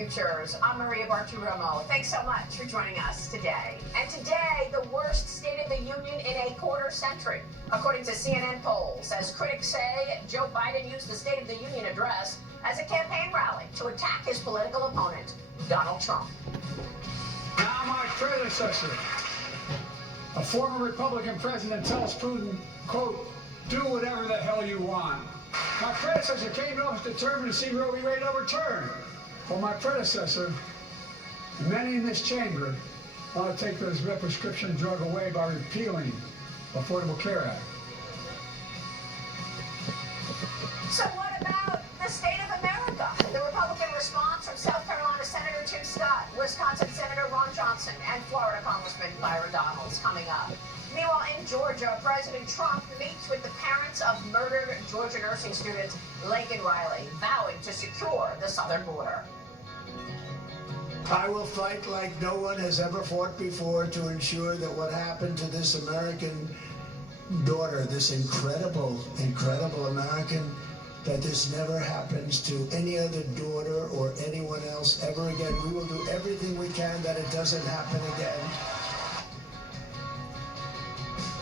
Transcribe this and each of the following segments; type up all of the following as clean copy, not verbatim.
Futures. I'm Maria Bartiromo. Thanks so much for joining us today. And today, the worst State of the Union in a quarter century, according to CNN polls, as critics say Joe Biden used the State of the Union address as a campaign rally to attack his political opponent, Donald Trump. Now my predecessor, a former Republican president, tells Putin, quote, do whatever the hell you want. My predecessor came to office determined to see Roe v. Wade overturned. Well, my predecessor, and many in this chamber, want to take this prescription drug away by repealing the Affordable Care Act. So what about the state of America? The Republican response from South Carolina Senator Tim Scott, Wisconsin Senator Ron Johnson, and Florida Congressman Byron Donalds coming up. Meanwhile, in Georgia, President Trump meets with the parents of murdered Georgia nursing student Laken Riley, vowing to secure the southern border. I will fight like no one has ever fought before to ensure that what happened to this American daughter, this incredible, incredible American, that this never happens to any other daughter or anyone else ever again. We will do everything we can that it doesn't happen again.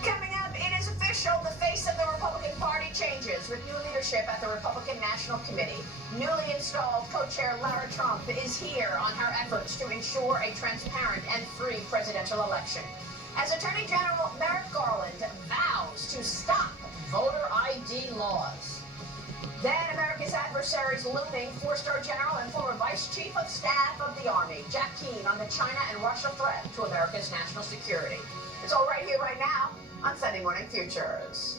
Coming up, it is official. The face of the Republican Party changes with new leadership at the Republican National Committee. Newly installed co-chair Lara Trump is here on her efforts to ensure a transparent and free presidential election. As Attorney General Merrick Garland vows to stop voter ID laws. Then America's adversaries looming, four-star general and former Vice Chief of Staff of the Army, Jack Keane, on the China and Russia threat to America's national security. It's all right here, right now, on Sunday Morning Futures.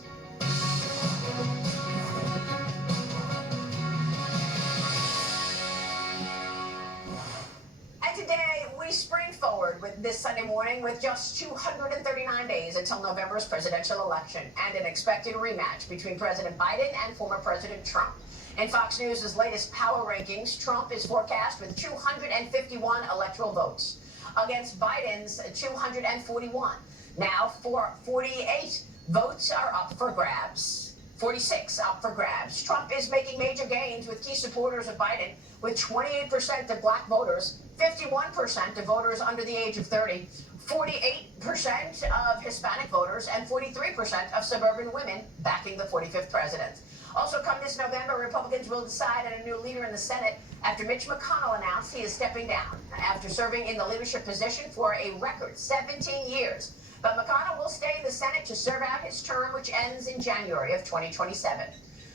And today, we spring forward with this Sunday morning with just 239 days until November's presidential election and an expected rematch between President Biden and former President Trump. In Fox News' latest power rankings, Trump is forecast with 251 electoral votes against Biden's 241. Now, 48 votes are up for grabs. 46 up for grabs. Trump is making major gains with key supporters of Biden, with 28% of black voters, 51% of voters under the age of 30, 48% of Hispanic voters, and 43% of suburban women backing the 45th president. Also, come this November, Republicans will decide on a new leader in the Senate after Mitch McConnell announced he is stepping down after serving in the leadership position for a record 17 years. But McConnell will stay in the Senate to serve out his term, which ends in January of 2027.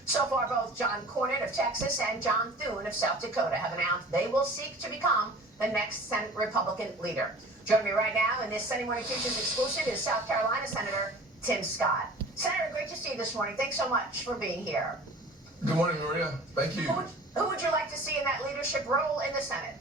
So far, both John Cornyn of Texas and John Thune of South Dakota have announced they will seek to become the next Senate Republican leader. Joining me right now in this Sunday Morning Futures exclusive is South Carolina Senator Tim Scott. Senator, great to see you this morning. Thanks so much for being here. Good morning, Maria. Thank you. Who would you like to see in that leadership role in the Senate?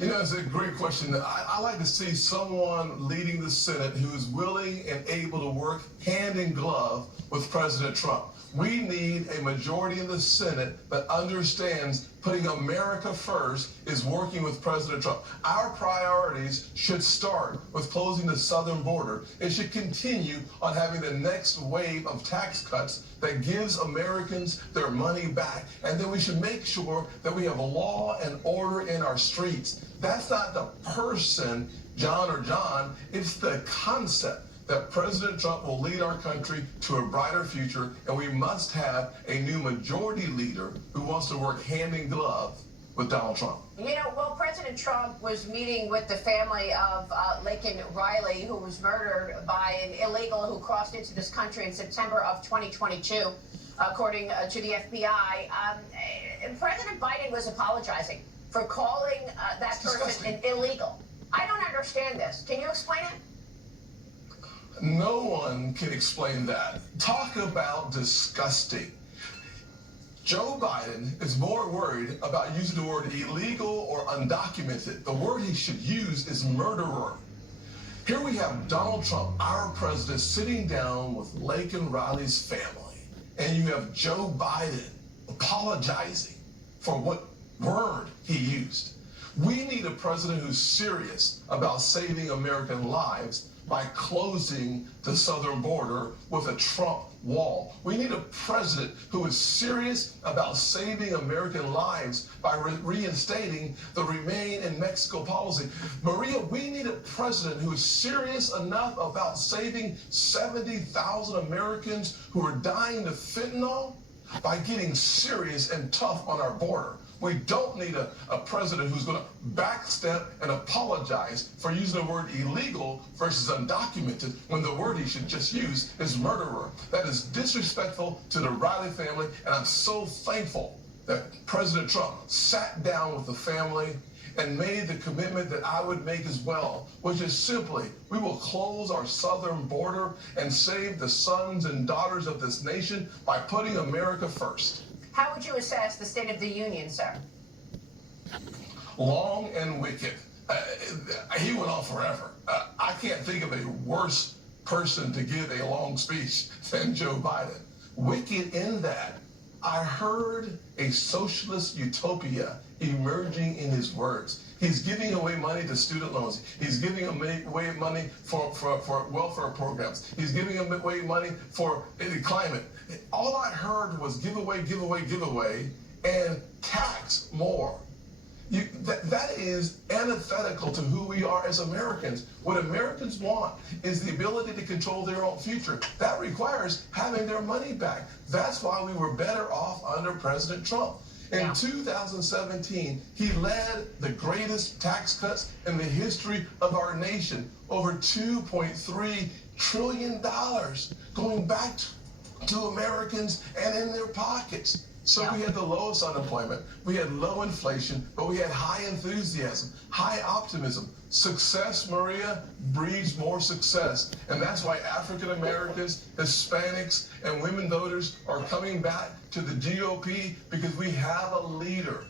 You know, it's a great question. I like to see someone leading the Senate who is willing and able to work hand in glove with President Trump. We need a majority in the Senate that understands putting America first is working with President Trump. Our priorities should start with closing the southern border. It should continue on having the next wave of tax cuts that gives Americans their money back. And then we should make sure that we have law and order in our streets. That's not the person, John or John, it's the concept that President Trump will lead our country to a brighter future, and we must have a new majority leader who wants to work hand in glove with Donald Trump. You know, well, President Trump was meeting with the family of Laken Riley, who was murdered by an illegal who crossed into this country in September of 2022, according to the FBI. President Biden was apologizing for calling that person an illegal. I don't understand this. Can you explain it? No one can explain that. Talk about disgusting. Joe Biden is more worried about using the word illegal or undocumented. The word he should use is murderer. Here we have Donald Trump, our president, sitting down with Laken Riley's family, and you have Joe Biden apologizing for what word he used. We need a president who's serious about saving American lives by closing the southern border with a Trump wall. We need a president who is serious about saving American lives by reinstating the Remain in Mexico policy. Maria, we need a president who is serious enough about saving 70,000 Americans who are dying to fentanyl by getting serious and tough on our border. We don't need a president who's going to backstep and apologize for using the word illegal versus undocumented when the word he should just use is murderer. That is disrespectful to the Riley family, and I'm so thankful that President Trump sat down with the family and made the commitment that I would make as well, which is simply, we will close our southern border and save the sons and daughters of this nation by putting America first. How would you assess the State of the Union, sir? Long and wicked. He went on forever. I can't think of a worse person to give a long speech than Joe Biden. Wicked in that I heard a socialist utopia emerging in his words. He's giving away money to student loans. He's giving away money for welfare programs. He's giving away money for the climate. All I heard was give away, give away, give away, and tax more. That is antithetical to who we are as Americans. What Americans want is the ability to control their own future. That requires having their money back. That's why we were better off under President Trump. In 2017, he led the greatest tax cuts in the history of our nation, over $2.3 trillion going back to Americans and in their pockets. So we had the lowest unemployment, we had low inflation, but we had high enthusiasm, high optimism. Success, Maria, breeds more success. And that's why African Americans, Hispanics, and women voters are coming back to the GOP, because we have a leader.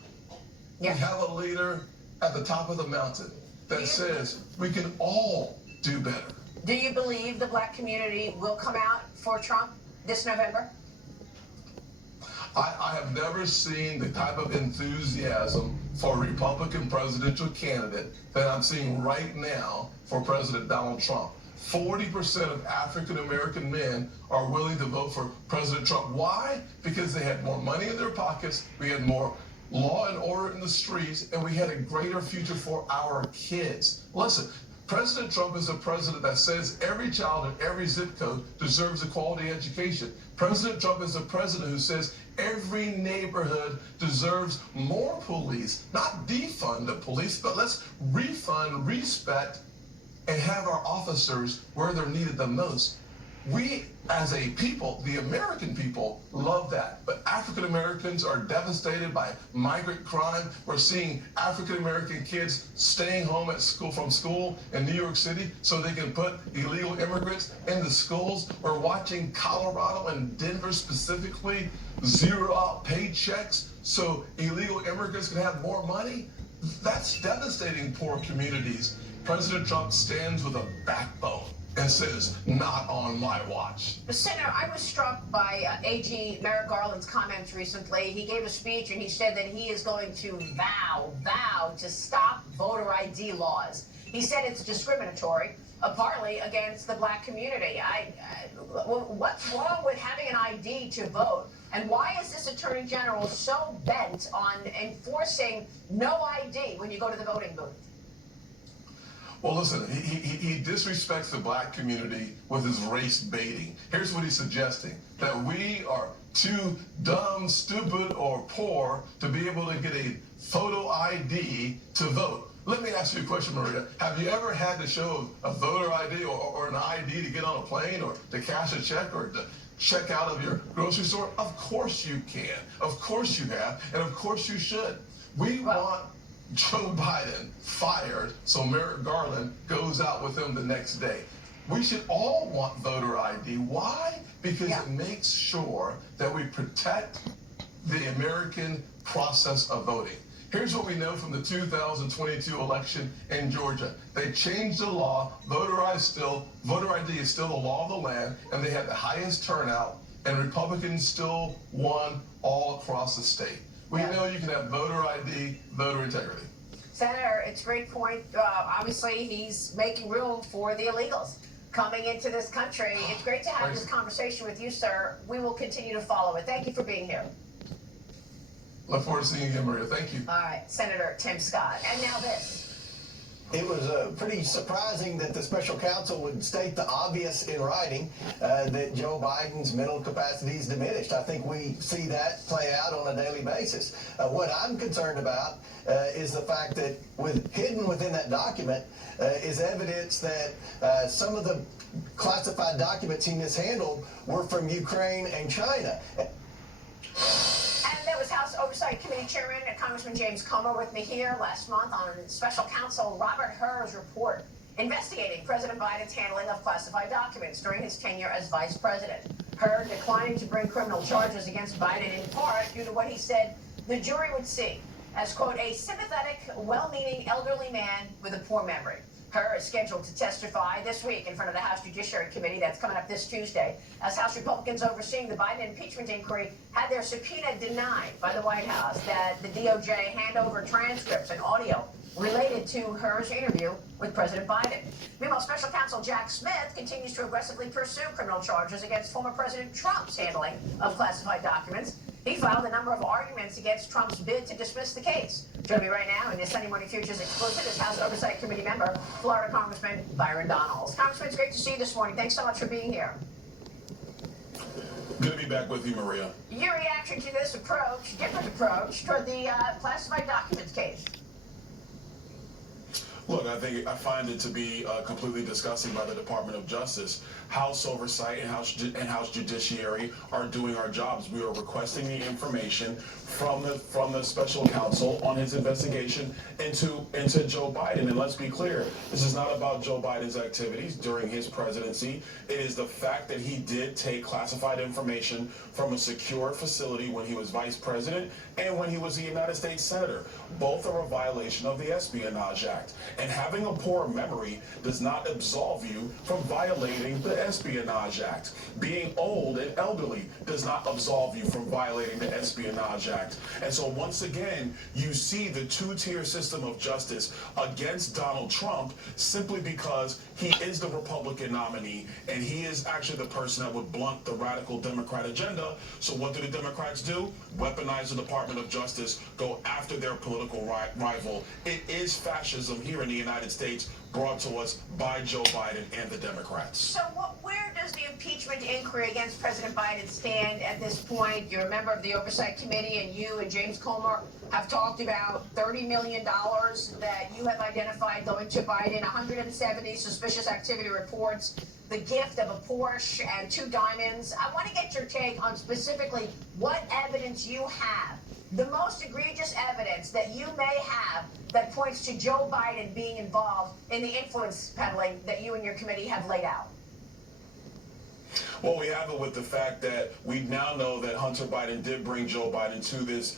Yeah. We have a leader at the top of the mountain that says we can all do better. Do you believe the black community will come out for Trump this November? I have never seen the type of enthusiasm for a Republican presidential candidate that I'm seeing right now for President Donald Trump. 40% of African American men are willing to vote for President Trump. Why? Because they had more money in their pockets, we had more law and order in the streets, and we had a greater future for our kids. Listen, President Trump is a president that says every child in every zip code deserves a quality education. President Trump is a president who says every neighborhood deserves more police, not defund the police, but let's refund, respect, and have our officers where they're needed the most. We, as a people, the American people, love that. But African Americans are devastated by migrant crime. We're seeing African American kids staying home at school from school in New York City so they can put illegal immigrants in the schools. We're watching Colorado and Denver specifically zero out paychecks so illegal immigrants can have more money. That's devastating poor communities. President Trump stands with a backbone and says, not on my watch. Senator, I was struck by AG Merrick Garland's comments recently. He gave a speech and he said that he is going to vow to stop voter ID laws. He said it's discriminatory, partly against the black community. What's wrong with having an ID to vote? And why is this Attorney General so bent on enforcing no ID when you go to the voting booth? Well, listen, he disrespects the black community with his race baiting. Here's what he's suggesting, that we are too dumb, stupid, or poor to be able to get a photo ID to vote. Let me ask you a question, Maria. Have you ever had to show a voter ID or an ID to get on a plane or to cash a check or to check out of your grocery store? Of course you can. Of course you have. And of course you should. We want Joe Biden fired so Merrick Garland goes out with him the next day. We should all want voter ID. Why? Because it makes sure that we protect the American process of voting. Here's what we know from the 2022 election in Georgia. They changed the law. Voter ID is still the law of the land, and they had the highest turnout, and Republicans still won all across the state. We know you can have voter ID, voter integrity. Senator, it's a great point. Obviously, he's making room for the illegals. coming into this country. It's great to have this conversation with you, sir. We will continue to follow it. Thank you for being here. Look forward to seeing you again, Maria. Thank you. All right, Senator Tim Scott. And now this. It was pretty surprising that the special counsel would state the obvious in writing, that Joe Biden's mental capacity is diminished. I think we see that play out on a daily basis. What I'm concerned about is the fact that hidden within that document is evidence that some of the classified documents he mishandled were from Ukraine and China. And that was House Oversight Committee Chairman Congressman James Comer with me here last month on Special Counsel Robert Hur's report investigating President Biden's handling of classified documents during his tenure as vice president. Hur declining to bring criminal charges against Biden in part due to what he said the jury would see as, quote, a sympathetic, well-meaning elderly man with a poor memory. Hur is scheduled to testify this week in front of the House Judiciary Committee. That's coming up this Tuesday, as House Republicans overseeing the Biden impeachment inquiry had their subpoena denied by the White House that the DOJ hand over transcripts and audio related to Hur's interview with President Biden. Meanwhile, Special Counsel Jack Smith continues to aggressively pursue criminal charges against former President Trump's handling of classified documents. He filed a number of arguments against Trump's bid to dismiss the case. Joining me right now in this Sunday Morning Futures Exclusive is House Oversight Committee member, Florida Congressman Byron Donalds. Congressman, it's great to see you this morning. Thanks so much for being here. Good to be back with you, Maria. Your reaction to this approach, different approach, toward the classified documents case? Look, I find it to be completely disgusting by the Department of Justice. House Oversight and House Judiciary are doing our jobs. We are requesting the information from the special counsel on his investigation into Joe Biden. And let's be clear, this is not about Joe Biden's activities during his presidency. It is the fact that he did take classified information from a secure facility when he was vice president and when he was a United States senator. Both are a violation of the Espionage Act. And having a poor memory does not absolve you from violating the Espionage Act. Being old and elderly does not absolve you from violating the Espionage Act. And so once again, you see the two-tier system of justice against Donald Trump simply because he is the Republican nominee and he is actually the person that would blunt the radical Democrat agenda. So what do the Democrats do? Weaponize the Department of Justice, go after their political rival. It is fascism here in the United States brought to us by Joe Biden and the Democrats. So where does the impeachment inquiry against President Biden stand at this point? You're a member of the Oversight Committee, and you and James Comer have talked about $30 million that you have identified going to Biden, 170 suspicious activity reports, the gift of a Porsche and 2 diamonds. I want to get your take on specifically what evidence you have, the most egregious evidence that you may have that points to Joe Biden being involved in the influence peddling that you and your committee have laid out. Well, we have it with the fact that we now know that Hunter Biden did bring Joe Biden to this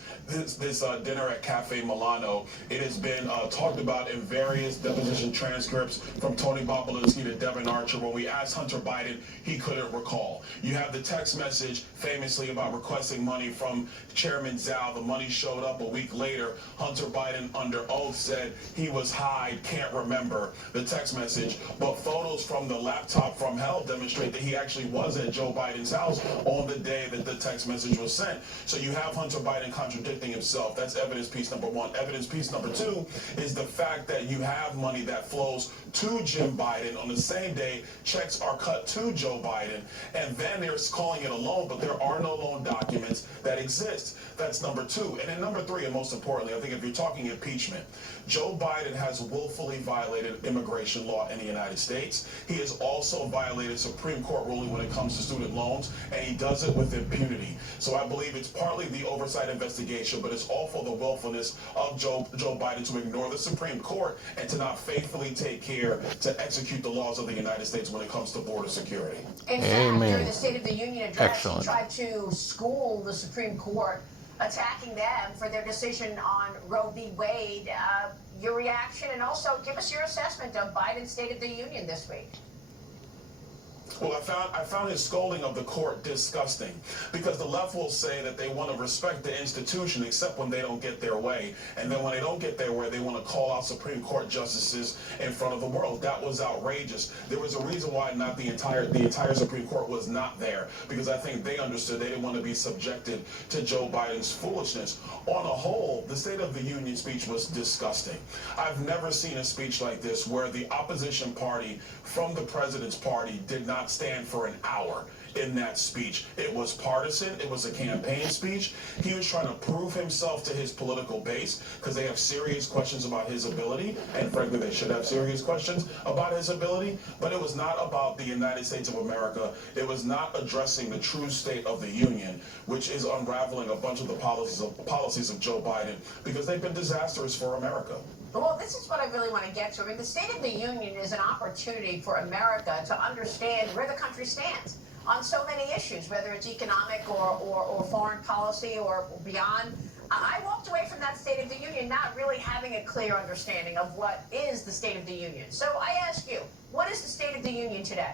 dinner at Cafe Milano. It has been talked about in various deposition transcripts from Tony Bobulinski to Devin Archer. When we asked Hunter Biden, he couldn't recall. You have the text message famously about requesting money from Chairman Zhao. The money showed up a week later. Hunter Biden, under oath, said he was high, can't remember the text message. But photos from the laptop from hell demonstrate that he actually was at Joe Biden's house on the day that the text message was sent. So you have Hunter Biden contradicting himself. That's evidence piece number one. Evidence piece number two is the fact that you have money that flows to Jim Biden on the same day. Checks are cut to Joe Biden, and then they're calling it a loan, but there are no loan documents that exist. That's number two. And then number three, and most importantly, I think if you're talking impeachment, Joe Biden has willfully violated immigration law in the United States. He has also violated Supreme Court ruling when it comes to student loans, and he does it with impunity. So I believe it's partly the oversight investigation, but it's also the willfulness of Joe Biden to ignore the Supreme Court and to not faithfully take care to execute the laws of the United States when it comes to border security. In fact, during the State of the Union address, he tried to school the Supreme Court, attacking them for their decision on Roe v. Wade. Your reaction, and also give us your assessment of Biden's State of the Union this week. Well, I found his scolding of the court disgusting, because the left will say that they want to respect the institution except when they don't get their way, and then when they don't get their way, they want to call out Supreme Court justices in front of the world. That was outrageous. There was a reason why not the entire Supreme Court was not there, because I think they understood they didn't want to be subjected to Joe Biden's foolishness. On the whole, the State of the Union speech was disgusting. I've never seen a speech like this where the opposition party from the president's party did not stand for an hour in that speech. It was partisan. It was a campaign speech. He was trying to prove himself to his political base, because they have serious questions about his ability, and frankly they should have serious questions about his ability. But it was not about the United States of America. It was not addressing the true state of the union, which is unraveling a bunch of the policies of Joe Biden, because they've been disastrous for America. Well, this is what I really want to get to. I mean, the State of the Union is an opportunity for America to understand where the country stands on so many issues, whether it's economic or foreign policy or beyond. I walked away from that State of the Union not really having a clear understanding of what is the State of the Union. So I ask you, what is the State of the Union today?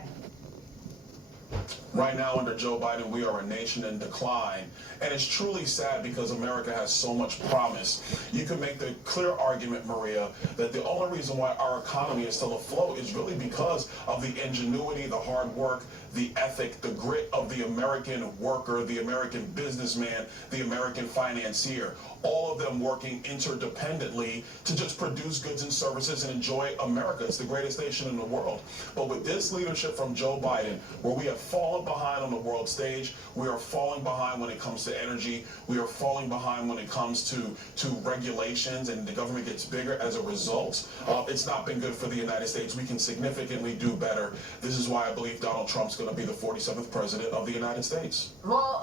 Right now, under Joe Biden, we are a nation in decline. And it's truly sad, because America has so much promise. You can make the clear argument, Maria, that the only reason why our economy is still afloat is really because of the ingenuity, the hard work, the ethic, the grit of the American worker, the American businessman, the American financier. All of them working interdependently to just produce goods and services and enjoy America. It's the greatest nation in the world. But with this leadership from Joe Biden, where we have fallen behind on the world stage, we are falling behind when it comes to energy, we are falling behind when it comes to regulations, and the government gets bigger as a result. It's not been good for the United States. We can significantly do better. This is why I believe Donald Trump's going to be the 47th president of the United States. Well,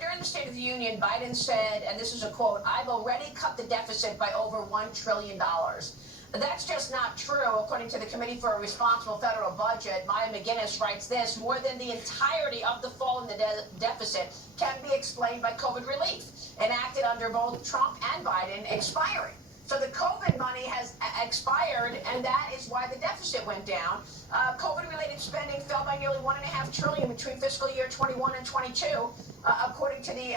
during the State of the Union, Biden said, and this is a quote, "I've already cut the deficit by over $1 trillion. That's just not true. According to the Committee for a Responsible Federal Budget, Maya McGinnis writes this: more than the entirety of the fall in the deficit can be explained by COVID relief, enacted under both Trump and Biden, expiring. So the COVID money has expired, and that is why the deficit went down. COVID-related spending fell by nearly $1.5 trillion between fiscal year 21 and 22, according to the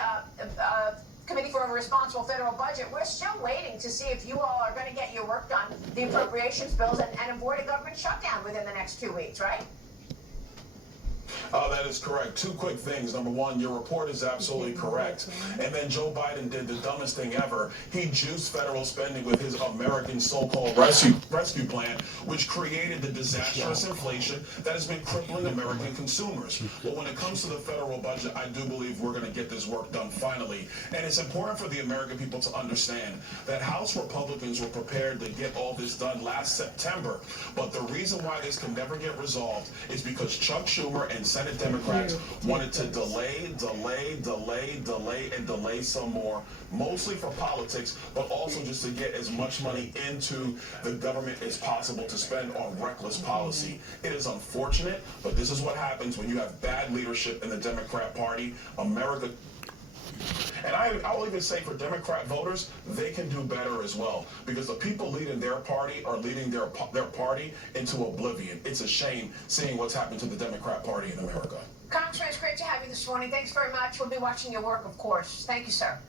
Committee for a Responsible Federal Budget. We're still waiting to see if you all are going to get your work done, the appropriations bills, and avoid a government shutdown within the next 2 weeks, right? That is correct. Two quick things. Number one, your report is absolutely correct. And then Joe Biden did the dumbest thing ever. He juiced federal spending with his American so-called rescue plan, which created the disastrous inflation that has been crippling American consumers. But when it comes to the federal budget, I do believe we're going to get this work done finally. And it's important for the American people to understand that House Republicans were prepared to get all this done last September. But the reason why this can never get resolved is because Chuck Schumer and Senate Democrats wanted to delay some more, mostly for politics, but also just to get as much money into the government as possible to spend on reckless policy. It is unfortunate, but this is what happens when you have bad leadership in the Democrat Party. America. And I will even say, for Democrat voters, they can do better as well, because the people leading their party are leading their party into oblivion. It's a shame seeing what's happened to the Democrat Party in America. Congressman, it's great to have you this morning. Thanks very much. We'll be watching your work, of course. Thank you, sir.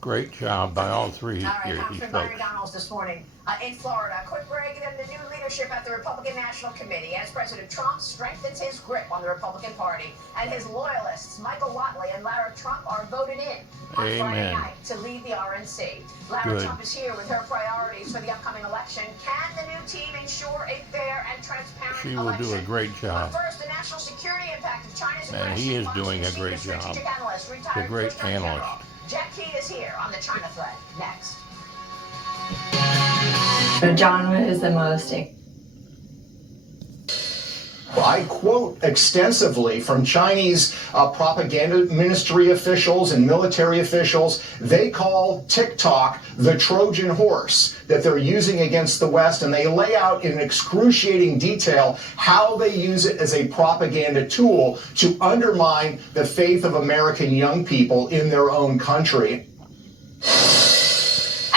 Great job by all three All right, here. Congressman Byron Donalds this morning in Florida. A quick break, and then the new leadership at the Republican National Committee as President Trump strengthens his grip on the Republican Party, and his loyalists, Michael Whatley and Lara Trump, are voted in on Friday night to lead the RNC. Lara Trump is here with her priorities for the upcoming election. Can the new team ensure a fair and transparent election? She will do a great job. But first, the national security impact of China's Man, aggression. he is doing a great job. He's a great analyst. Jack Key is here on the China Thread. Next. John, what is the modesty? I quote extensively from Chinese propaganda ministry officials and military officials. They call TikTok the Trojan horse that they're using against the West, and they lay out in excruciating detail how they use it as a propaganda tool to undermine the faith of American young people in their own country.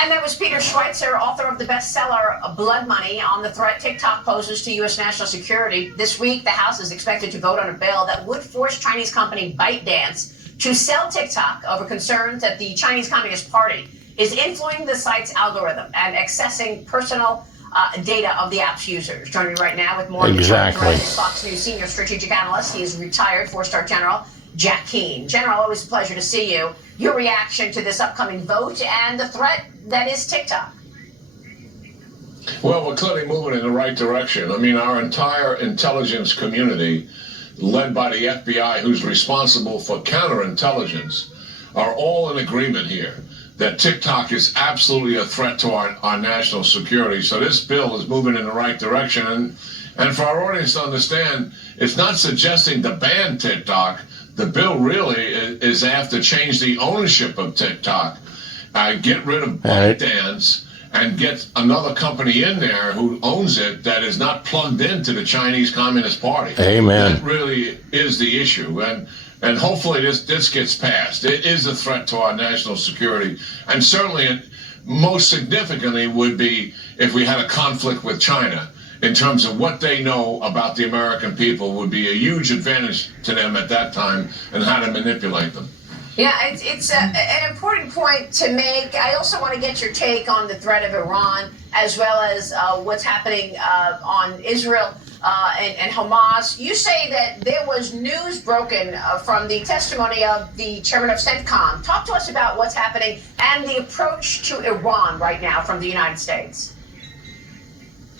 And that was Peter Schweitzer, author of the bestseller Blood Money, on the threat TikTok poses to U.S. national security. This week, the House is expected to vote on a bill that would force Chinese company ByteDance to sell TikTok over concerns that the Chinese Communist Party is influencing the site's algorithm and accessing personal data of the app's users. Joining me right now with more Exactly. is Fox News senior strategic analyst. He is retired four-star general Jack Keane. General, always a pleasure to see you. Your reaction to this upcoming vote and the threat that is TikTok. Well, we're clearly moving in the right direction. I mean, our entire intelligence community, led by the FBI, who's responsible for counterintelligence, are all in agreement here that TikTok is absolutely a threat to our national security. So this bill is moving in the right direction. And for our audience to understand, it's not suggesting to ban TikTok. The bill really is after change the ownership of TikTok, get rid of ByteDance, and get another company in there who owns it that is not plugged into the Chinese Communist Party. Amen. That really is the issue. And hopefully this gets passed. It is a threat to our national security. And certainly, most significantly, would be if we had a conflict with China. In terms of what they know about the American people, would be a huge advantage to them at that time and how to manipulate them. Yeah, it's an important point to make. I also want to get your take on the threat of Iran, as well as what's happening on Israel and Hamas. You say that there was news broken from the testimony of the chairman of CENTCOM. Talk to us about what's happening and the approach to Iran right now from the United States.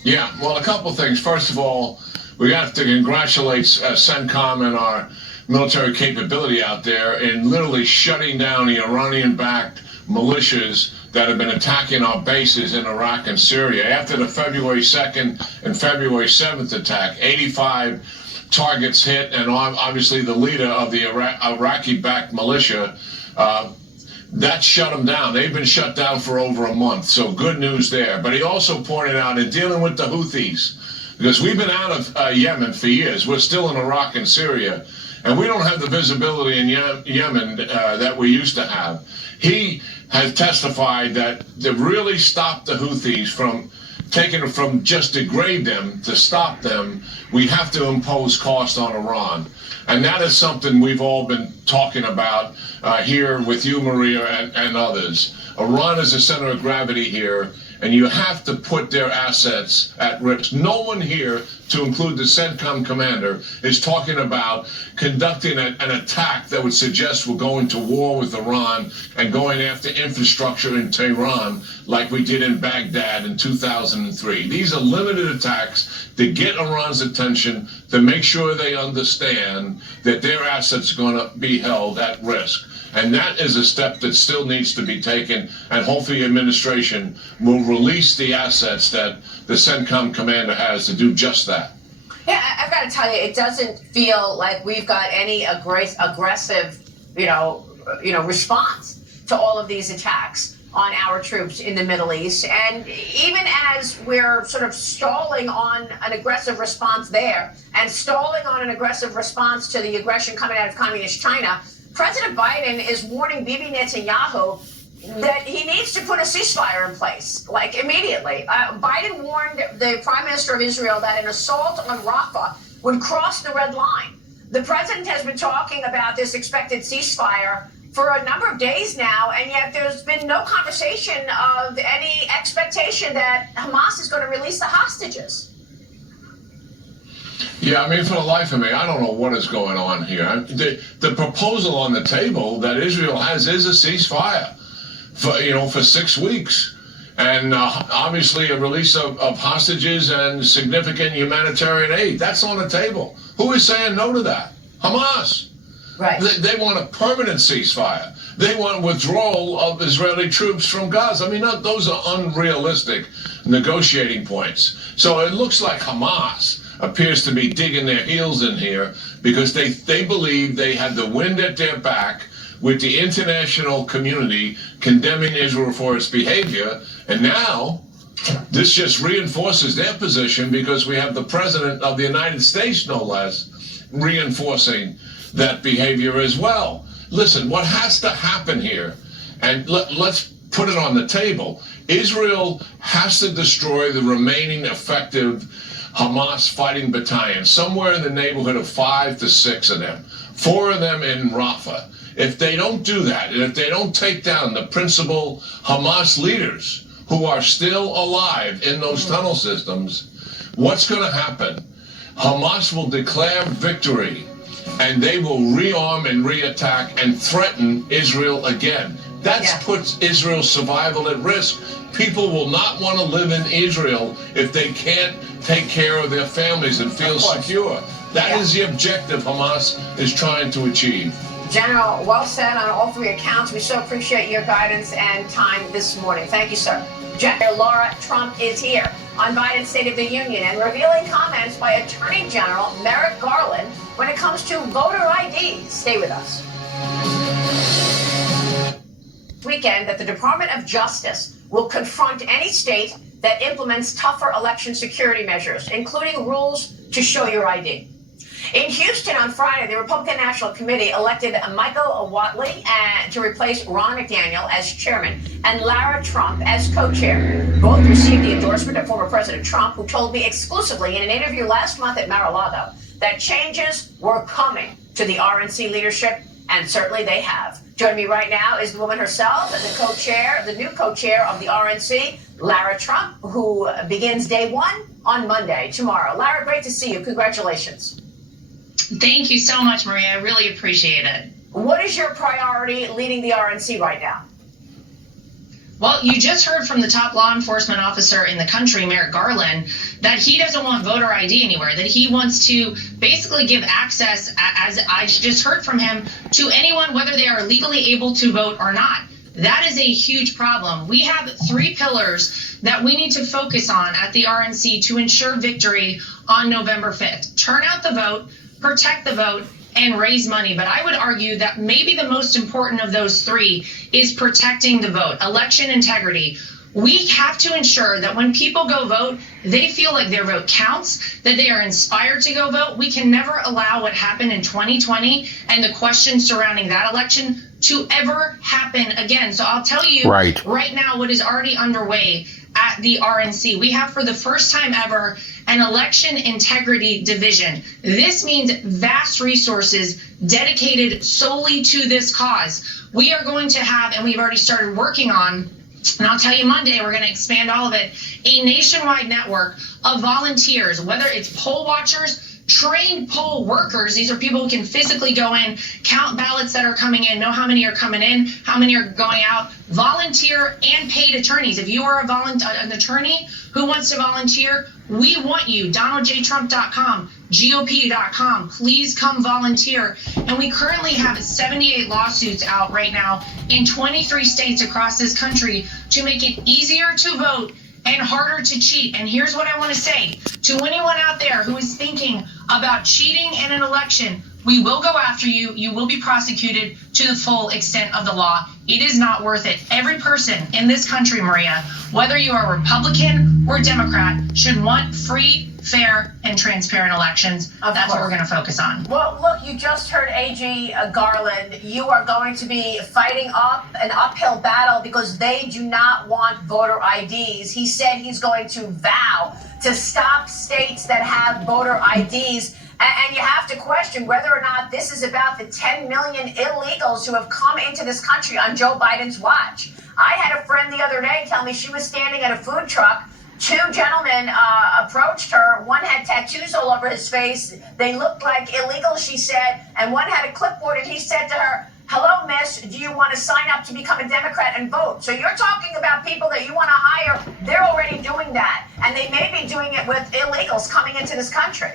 Yeah, well, a couple things. First of all, we have to congratulate CENTCOM and our military capability out there in literally shutting down the Iranian-backed militias that have been attacking our bases in Iraq and Syria. After the February 2nd and February 7th attack, 85 targets hit, and obviously the leader of the Iraqi-backed militia, that shut them down. They've been shut down for over a month, so good news there. But he also pointed out in dealing with the Houthis, because we've been out of Yemen for years. We're still in Iraq and Syria, and we don't have the visibility in Yemen that we used to have. He has testified that to really stop the Houthis from taking it from just degrade them to stop them, we have to impose cost on Iran. And that is something we've all been talking about here with you, Maria, and others. Iran is the center of gravity here, and you have to put their assets at risk. No one here, to include the CENTCOM commander, is talking about conducting an attack that would suggest we're going to war with Iran and going after infrastructure in Tehran like we did in Baghdad in 2003. These are limited attacks to get Iran's attention, to make sure they understand that their assets are going to be held at risk. And that is a step that still needs to be taken, and hopefully the administration will release the assets that the CENTCOM commander has to do just that. Yeah, I've got to tell you, it doesn't feel like we've got any aggressive, response to all of these attacks on our troops in the Middle East. And even as we're sort of stalling on an aggressive response there and stalling on an aggressive response to the aggression coming out of communist China, President Biden is warning Bibi Netanyahu that he needs to put a ceasefire in place, like immediately. Biden warned the Prime Minister of Israel that an assault on Rafah would cross the red line. The president has been talking about this expected ceasefire for a number of days now, and yet there's been no conversation of any expectation that Hamas is going to release the hostages. Yeah, I mean, for the life of me, I don't know what is going on here. The proposal on the table that Israel has is a ceasefire for 6 weeks. And obviously a release of hostages and significant humanitarian aid. That's on the table. Who is saying no to that? Hamas. Right. They want a permanent ceasefire. They want withdrawal of Israeli troops from Gaza. I mean, those are unrealistic negotiating points. So it looks like Hamas appears to be digging their heels in here because they believe they had the wind at their back with the international community condemning Israel for its behavior. And now this just reinforces their position because we have the President of the United States, no less, reinforcing that behavior as well. Listen, what has to happen here, and let's put it on the table. Israel has to destroy the remaining effective Hamas fighting battalions, somewhere in the neighborhood of 5 to 6 of them, 4 of them in Rafah. If they don't do that, and if they don't take down the principal Hamas leaders who are still alive in those tunnel systems, what's going to happen? Hamas will declare victory, and they will rearm and reattack and threaten Israel again. That puts Israel's survival at risk. People will not want to live in Israel if they can't take care of their families and feel secure. That is the objective Hamas is trying to achieve. General, well said on all 3 accounts. We so appreciate your guidance and time this morning. Thank you, sir. General Laura Trump is here on Biden's State of the Union and revealing comments by Attorney General Merrick Garland when it comes to voter ID. Stay with us. Weekend that the Department of Justice will confront any state that implements tougher election security measures, including rules to show your ID. In Houston on Friday, the Republican National Committee elected Michael Whatley to replace Ron McDaniel as chairman and Lara Trump as co-chair. Both received the endorsement of former President Trump, who told me exclusively in an interview last month at Mar-a-Lago that changes were coming to the RNC leadership, and certainly they have. Joining me right now is the woman herself, the new co-chair of the RNC, Lara Trump, who begins day 1 on Monday, tomorrow. Lara, great to see you. Congratulations. Thank you so much, Maria. I really appreciate it. What is your priority leading the RNC right now? Well, you just heard from the top law enforcement officer in the country, Merrick Garland, that he doesn't want voter ID anywhere, that he wants to basically give access, as I just heard from him, to anyone, whether they are legally able to vote or not. That is a huge problem. We have 3 pillars that we need to focus on at the RNC to ensure victory on November 5th. Turn out the vote, protect the vote, and raise money. But I would argue that maybe the most important of those 3 is protecting the vote, election integrity. We have to ensure that when people go vote, they feel like their vote counts, that they are inspired to go vote. We can never allow what happened in 2020 and the questions surrounding that election to ever happen again. So I'll tell you right now what is already underway at the RNC. We have, for the first time ever, an election integrity division. This means vast resources dedicated solely to this cause. We are going to have, and we've already started working on, and I'll tell you Monday, we're going to expand all of it, a nationwide network of volunteers, whether it's poll watchers, trained poll workers. These are people who can physically go in, count ballots that are coming in, know how many are coming in, how many are going out, volunteer and paid attorneys. If you are an attorney who wants to volunteer, we want you. DonaldJTrump.com, GOP.com. Please come volunteer. And we currently have 78 lawsuits out right now in 23 states across this country to make it easier to vote and harder to cheat. And here's what I want to say to anyone out there who is thinking about cheating in an election: we will go after you. You will be prosecuted to the full extent of the law. It is not worth it. Every person in this country, Maria, whether you are Republican or Democrat, should want free, fair, and transparent elections. That's what we're going to focus on. Well, look, you just heard AG Garland. You are going to be fighting up an uphill battle because they do not want voter IDs. He said he's going to vow to stop states that have voter IDs. And you have to question whether or not this is about the 10 million illegals who have come into this country on Joe Biden's watch. I had a friend the other day tell me she was standing at a food truck. 2 gentlemen approached her. One had tattoos all over his face. They looked like illegals, she said. And one had a clipboard, and he said to her, "Hello, miss, do you want to sign up to become a Democrat and vote?" So you're talking about people that you want to hire. They're already doing that. And they may be doing it with illegals coming into this country.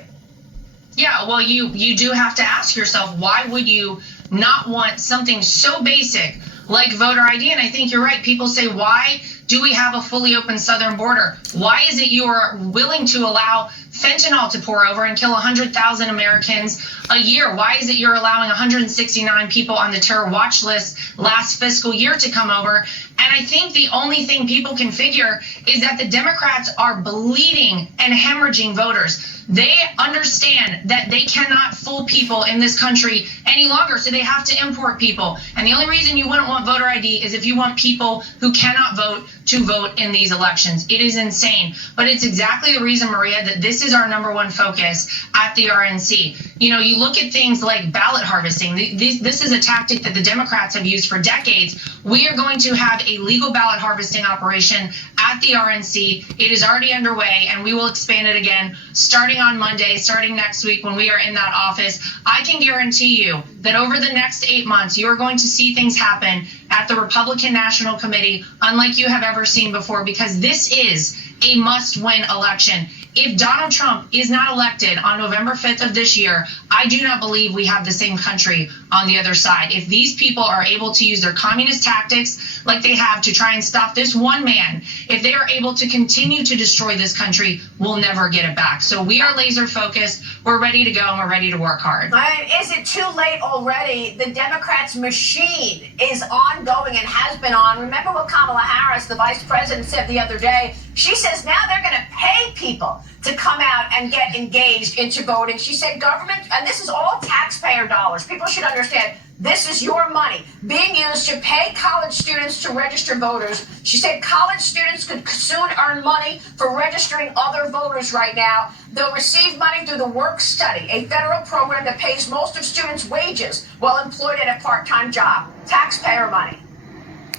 Yeah, well, you do have to ask yourself, why would you not want something so basic like voter ID? And I think you're right. People say, why do we have a fully open southern border? Why is it you are willing to allow fentanyl to pour over and kill 100,000 Americans a year? Why is it you're allowing 169 people on the terror watch list last fiscal year to come over? And I think the only thing people can figure is that the Democrats are bleeding and hemorrhaging voters. They understand that they cannot fool people in this country any longer, so they have to import people. And the only reason you wouldn't want voter ID is if you want people who cannot vote to vote in these elections. It is insane. But it's exactly the reason, Maria, that this is our #1 focus at the RNC. You know, you look at things like ballot harvesting. This is a tactic that the Democrats have used for decades. We are going to have a legal ballot harvesting operation at the RNC. It is already underway, and we will expand it again starting on Monday, starting next week when we are in that office. I can guarantee you that over the next 8 months, you are going to see things happen at the Republican National Committee unlike you have ever seen before, because this is a must-win election. If Donald Trump is not elected on November 5th of this year, I do not believe we have the same country on the other side. If these people are able to use their communist tactics like they have to try and stop this one man, if they are able to continue to destroy this country, we'll never get it back. So we are laser focused. We're ready to go, and we're ready to work hard. Is it too late already? The Democrats' machine is ongoing and has been on. Remember what Kamala Harris, the vice president, said the other day? She says now they're going to pay people to come out and get engaged into voting. She said government, and this is all taxpayer dollars. People should understand this is your money being used to pay college students to register voters. She said college students could soon earn money for registering other voters right now. They'll receive money through the Work Study, a federal program that pays most of students' wages while employed at a part-time job. Taxpayer money.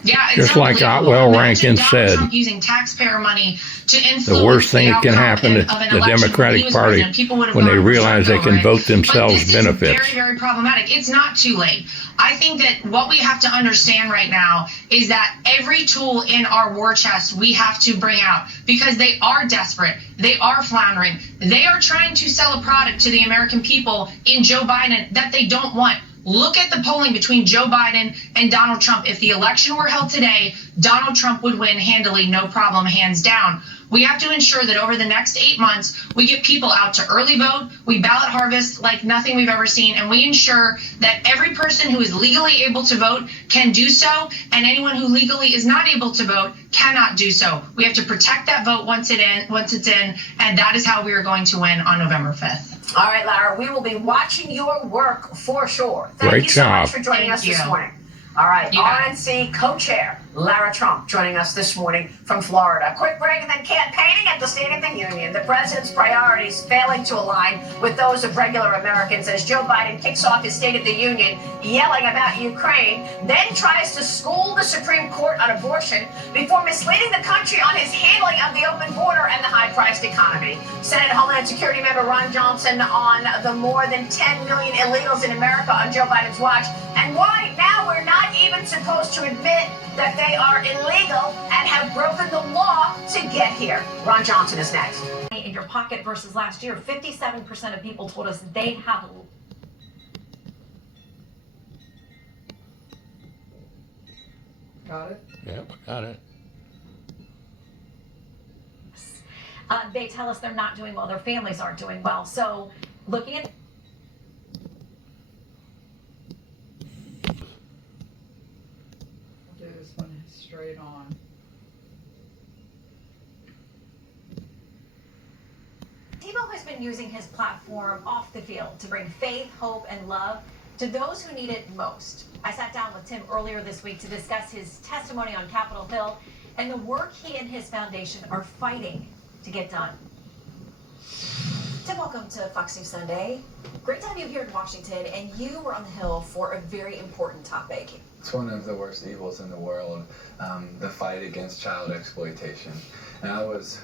Yeah, it's just like Otwell Rankin said, Trump using taxpayer money to influence the worst thing that can happen to the Democratic Party when they realize they can vote themselves benefits. Very, very problematic. It's not too late. I think that what we have to understand right now is that every tool in our war chest we have to bring out, because they are desperate. They are floundering. They are trying to sell a product to the American people in Joe Biden that they don't want. Look at the polling between Joe Biden and Donald Trump. If the election were held today, Donald Trump would win handily, no problem, hands down. We have to ensure that over the next 8 months, we get people out to early vote, we ballot harvest like nothing we've ever seen, and we ensure that every person who is legally able to vote can do so, and anyone who legally is not able to vote cannot do so. We have to protect that vote once it's in, and that is how we are going to win on November 5th. All right, Lara, we will be watching your work for sure. Thank you so much for joining us this morning. All right, RNC co-chair Lara Trump joining us this morning from Florida. Quick break and then campaigning at the State of the Union. The president's priorities failing to align with those of regular Americans as Joe Biden kicks off his State of the Union yelling about Ukraine, then tries to school the Supreme Court on abortion before misleading the country on his handling of the open border and the high-priced economy. Senate Homeland Security member Ron Johnson on the more than 10 million illegals in America on Joe Biden's watch, and why now we're not even supposed to admit that they are illegal and have broken the law to get here. Ron Johnson is next. In your pocket versus last year, 57% of people told us they have. Got it? Yep, got it. They tell us they're not doing well, their families aren't doing well. So looking at do this one straight on. Tebow has been using his platform off the field to bring faith, hope, and love to those who need it most. I sat down with Tim earlier this week to discuss his testimony on Capitol Hill and the work he and his foundation are fighting to get done. Tim, welcome to Fox News Sunday. Great to have you here in Washington, and you were on the Hill for a very important topic. It's one of the worst evils in the world, the fight against child exploitation. And I was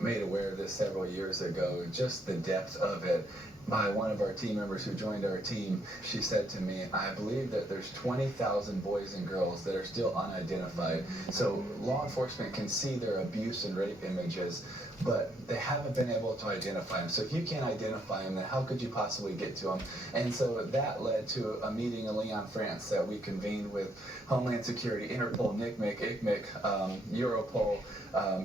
made aware of this several years ago, just the depth of it by one of our team members who joined our team. She said to me, I believe that there's 20,000 boys and girls that are still unidentified. So law enforcement can see their abuse and rape images, but they haven't been able to identify them. So if you can't identify them, then how could you possibly get to them? And so that led to a meeting in Lyon, France that we convened with Homeland Security, Interpol, NCMEC, ICMEC, Europol,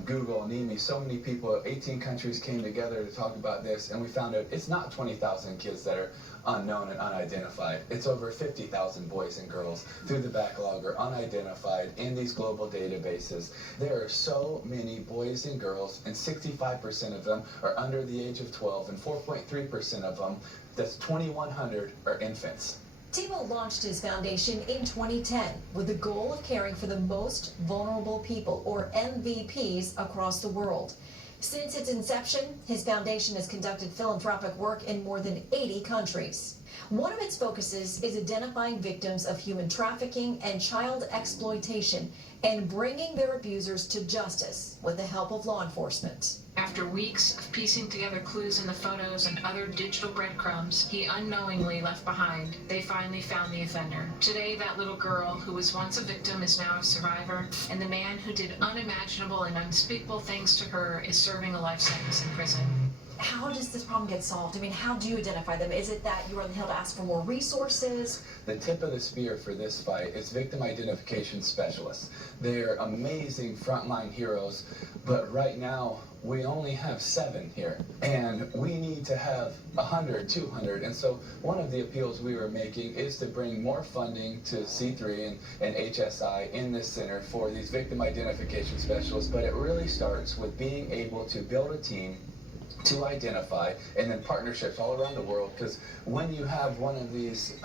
Google, NEMI. So many people, 18 countries came together to talk about this, and we found out it's not 20,000 kids that are unknown and unidentified. It's over 50,000 boys and girls through the backlog are unidentified in these global databases. There are so many boys and girls, and 65% of them are under the age of 12, and 4.3% of them, that's 2,100, are infants. Tebow launched his foundation in 2010 with the goal of caring for the most vulnerable people, or MVPs, across the world. Since its inception, his foundation has conducted philanthropic work in more than 80 countries. One of its focuses is identifying victims of human trafficking and child exploitation and bringing their abusers to justice with the help of law enforcement. After weeks of piecing together clues in the photos and other digital breadcrumbs he unknowingly left behind, they finally found the offender. Today, that little girl who was once a victim is now a survivor, and the man who did unimaginable and unspeakable things to her is serving a life sentence in prison. How does this problem get solved? I mean, how do you identify them? Is it that you're on the hill to ask for more resources? The tip of the spear for this fight is victim identification specialists. They're amazing frontline heroes, but right now we only have 7 here, and we need to have 100, 200. And so one of the appeals we were making is to bring more funding to C3 and HSI in this center for these victim identification specialists, but it really starts with being able to build a team to identify, and then partnerships all around the world, because when you have one of these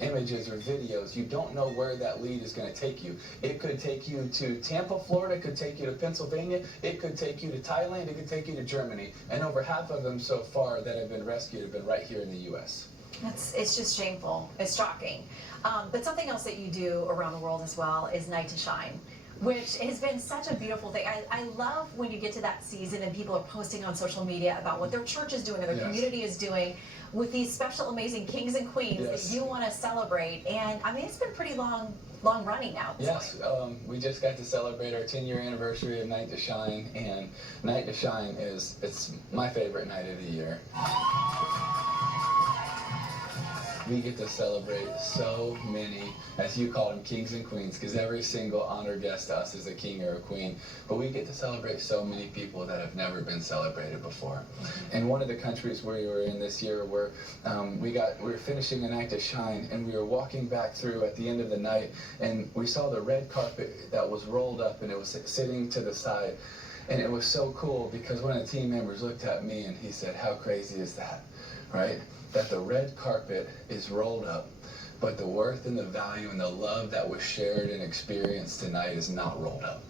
images or videos, you don't know where that lead is going to take you. It could take you to Tampa, Florida, it could take you to Pennsylvania, it could take you to Thailand, it could take you to Germany, and over half of them so far that have been rescued have been right here in the U.S. It's just shameful. It's shocking. But something else that you do around the world as well is Night to Shine, which has been such a beautiful thing. I love when you get to that season and people are posting on social media about what their church is doing or their community is doing with these special, amazing kings and queens that you want to celebrate. And I mean, it's been pretty long running now. We just got to celebrate our 10-year anniversary of Night to Shine, and Night to Shine it's my favorite night of the year. We get to celebrate so many, as you call them, kings and queens, because every single honored guest to us is a king or a queen. But we get to celebrate so many people that have never been celebrated before. And one of the countries we were in this year, where we were finishing a Night to Shine, and we were walking back through at the end of the night, and we saw the red carpet that was rolled up, and it was sitting to the side. And it was so cool because one of the team members looked at me and he said, "How crazy is that?" Right? That the red carpet is rolled up, but the worth and the value and the love that was shared and experienced tonight is not rolled up.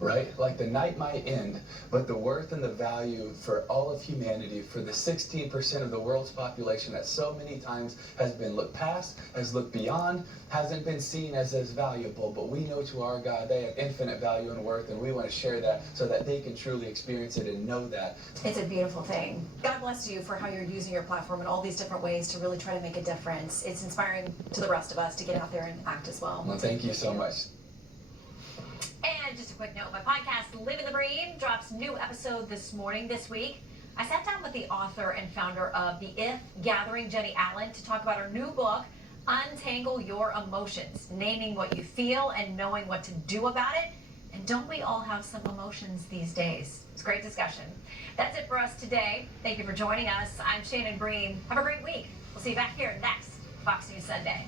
Right? Like the night might end, but the worth and the value for all of humanity, for the 16% of the world's population that so many times has been looked past, has looked beyond, hasn't been seen as valuable, but we know to our God they have infinite value and worth, and we want to share that so that they can truly experience it and know that. It's a beautiful thing. God bless you for how you're using your platform in all these different ways to really try to make a difference. It's inspiring to the rest of us to get out there and act as well. Well, thank you so much. And just a quick note, my podcast, Living the Bream, drops new episode this week. I sat down with the author and founder of The If Gathering, Jenny Allen, to talk about her new book, Untangle Your Emotions, naming what you feel and knowing what to do about it. And don't we all have some emotions these days? It's a great discussion. That's it for us today. Thank you for joining us. I'm Shannon Bream. Have a great week. We'll see you back here next Fox News Sunday.